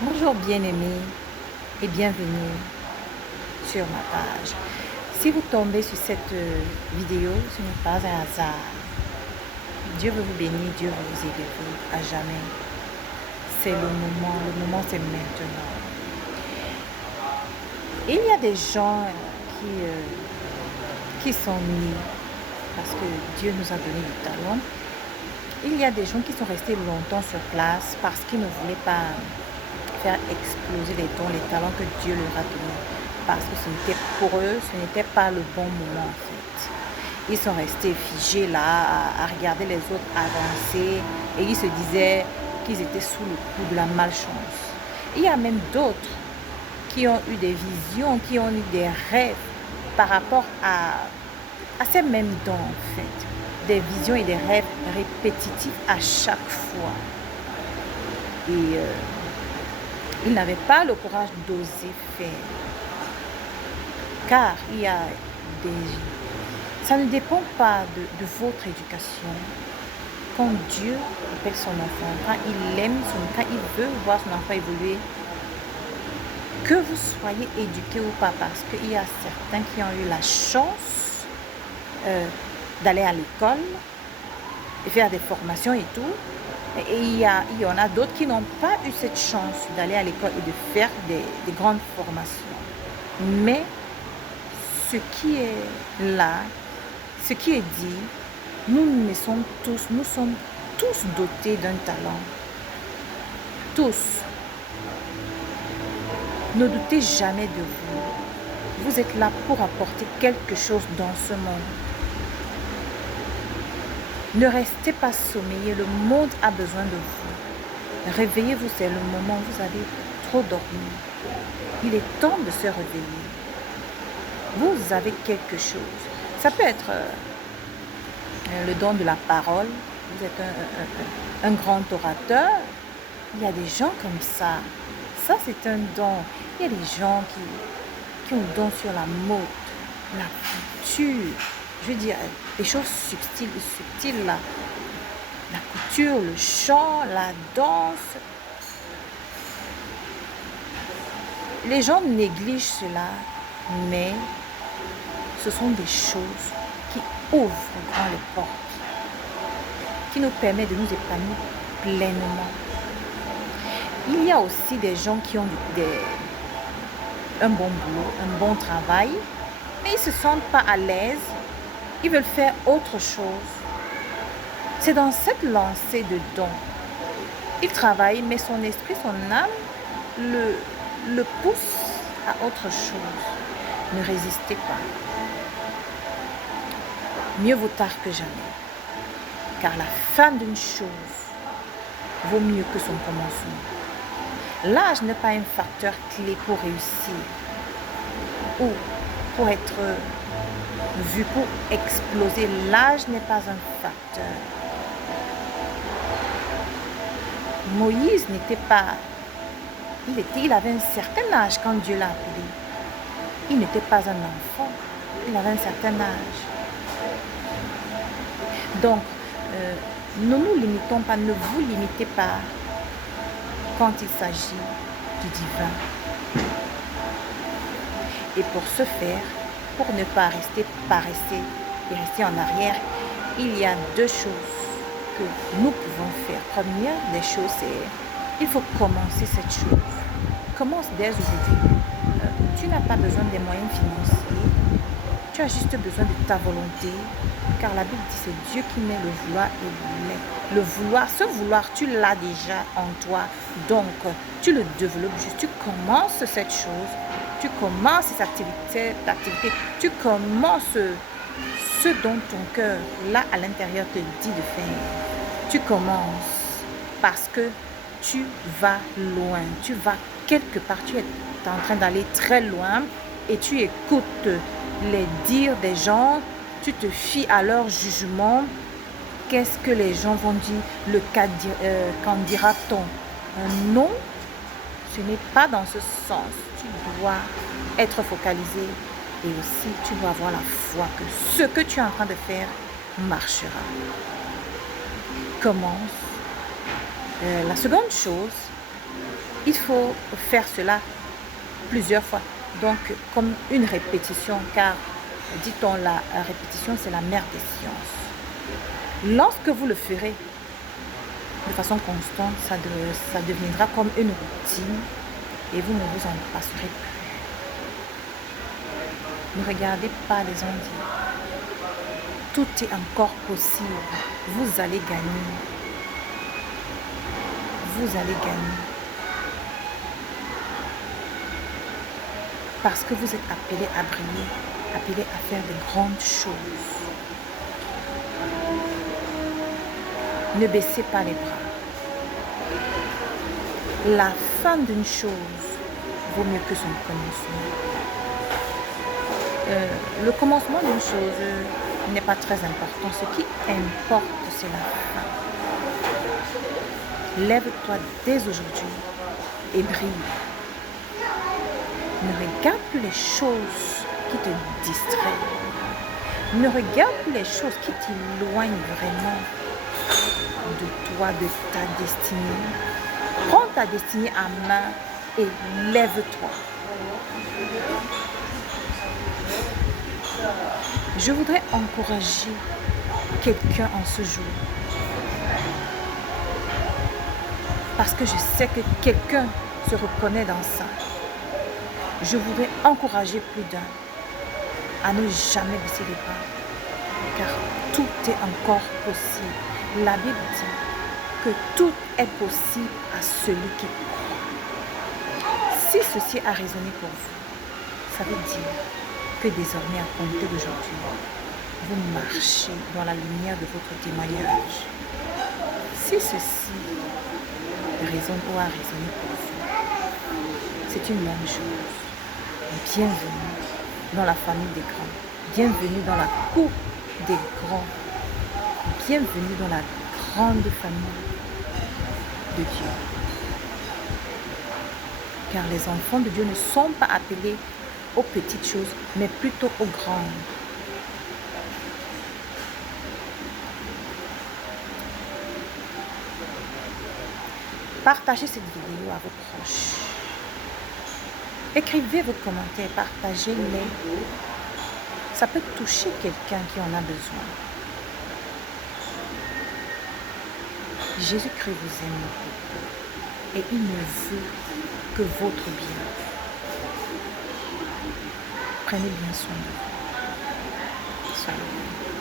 Bonjour bien-aimés et bienvenue sur ma page. Si vous tombez sur cette vidéo, ce n'est pas un hasard. Dieu veut vous bénir, Dieu veut vous élever à jamais. C'est le moment c'est maintenant. Il y a des gens qui sont mis parce que Dieu nous a donné du talent. Il y a des gens qui sont restés longtemps sur place parce qu'ils ne voulaient pas faire exploser les dons, les talents que Dieu leur a donnés. Parce que ce n'était pour eux, ce n'était pas le bon moment en fait. Ils sont restés figés là, à regarder les autres avancer et ils se disaient qu'ils étaient sous le coup de la malchance. Il y a même d'autres qui ont eu des visions, qui ont eu des rêves par rapport à ces mêmes dons en fait. Des visions et des rêves répétitifs à chaque fois. Et ils n'avaient pas le courage d'oser faire. Car il y a des... Ça ne dépend pas de votre éducation. Quand Dieu appelle son enfant, quand il aime quand il veut voir son enfant évoluer, que vous soyez éduqué ou pas, parce qu'il y a certains qui ont eu la chance d'aller à l'école et faire des formations et tout. Et il y en a d'autres qui n'ont pas eu cette chance d'aller à l'école et de faire des grandes formations. Mais ce qui est là, ce qui est dit, nous sommes tous dotés d'un talent. Tous. Ne doutez jamais de vous. Vous êtes là pour apporter quelque chose dans ce monde. Ne restez pas sommeillés, le monde a besoin de vous. Réveillez-vous, c'est le moment où vous avez trop dormi. Il est temps de se réveiller. Vous avez quelque chose. Ça peut être le don de la parole. Vous êtes un grand orateur. Il y a des gens comme ça. Ça, c'est un don. Il y a des gens qui ont un don sur la mode, la couture. Je veux dire, les choses subtiles là. La couture, le chant, la danse. Les gens négligent cela, mais ce sont des choses qui ouvrent grand les portes, qui nous permettent de nous épanouir pleinement. Il y a aussi des gens qui ont un bon boulot, un bon travail, mais ils ne se sentent pas à l'aise, ils veulent faire autre chose. C'est dans cette lancée de dons. Il travaille, mais son esprit, son âme le pousse à autre chose. Ne résistez pas. Mieux vaut tard que jamais. Car la fin d'une chose vaut mieux que son commencement. L'âge n'est pas un facteur clé pour réussir ou pour être vu, pour exploser. L'âge n'est pas un facteur. Moïse n'était pas... Il avait un certain âge quand Dieu l'a appelé. Il n'était pas un enfant. Il avait un certain âge. Donc, ne nous limitons pas, ne vous limitez pas quand il s'agit du divin. Et pour ce faire, pour ne pas rester paresseux et rester en arrière, il y a deux choses que nous pouvons faire. Première des choses, c'est il faut commencer cette chose. Commence dès aujourd'hui. Tu n'as pas besoin des moyens financiers. Tu as juste besoin de ta volonté. Car la Bible dit c'est Dieu qui met le vouloir et le vouloir, ce vouloir, tu l'as déjà en toi. Donc, tu le développes juste. Tu commences cette chose. Tu commences cette activité. Tu commences ce dont ton cœur, là, à l'intérieur, te dit de faire. Tu commences parce que tu vas loin. Tu vas quelque part. Tu es en train d'aller très loin et tu écoutes les dires des gens. Tu te fies à leur jugement. Qu'est-ce que les gens vont dire? Qu'en dira-t-on? Non, ce n'est pas dans ce sens. Tu dois être focalisé et aussi tu dois avoir la foi que ce que tu es en train de faire marchera. Commence. La seconde chose, il faut faire cela plusieurs fois. Donc, comme une répétition, car, dit-on, la répétition, c'est la mère des sciences. Lorsque vous le ferez de façon constante, ça deviendra comme une routine et vous ne vous en passerez plus. Ne regardez pas les ondes. Tout est encore possible. Vous allez gagner. Vous allez gagner. Parce que vous êtes appelés à briller, appelés à faire de grandes choses. Ne baissez pas les bras. La fin d'une chose vaut mieux que son commencement. Le commencement d'une chose n'est pas très important. Ce qui importe, c'est la fin. Lève-toi dès aujourd'hui et brille. Ne regarde plus les choses qui te distraient. Ne regarde plus les choses qui t'éloignent vraiment de toi, de ta destinée. Prends ta destinée à main et lève-toi. Je voudrais encourager quelqu'un en ce jour. Parce que je sais que quelqu'un se reconnaît dans ça. Je voudrais encourager plus d'un à ne jamais baisser les bras. Car tout est encore possible. La Bible dit que tout est possible à celui qui croit. Si ceci a résonné pour vous, ça veut dire que désormais, à compter d'aujourd'hui, vous marchez dans la lumière de votre témoignage. Si ceci résonne ou a résonné pour vous, c'est une bonne chose. Bienvenue dans la famille des grands. Bienvenue dans la cour des grands. Bienvenue dans la grande famille de Dieu. Car les enfants de Dieu ne sont pas appelés aux petites choses, mais plutôt aux grandes. Partagez cette vidéo à vos proches. Écrivez vos commentaires, partagez-les. Ça peut toucher quelqu'un qui en a besoin. Jésus-Christ vous aime beaucoup et il ne veut que votre bien. Prenez bien soin de vous. Soyez bien.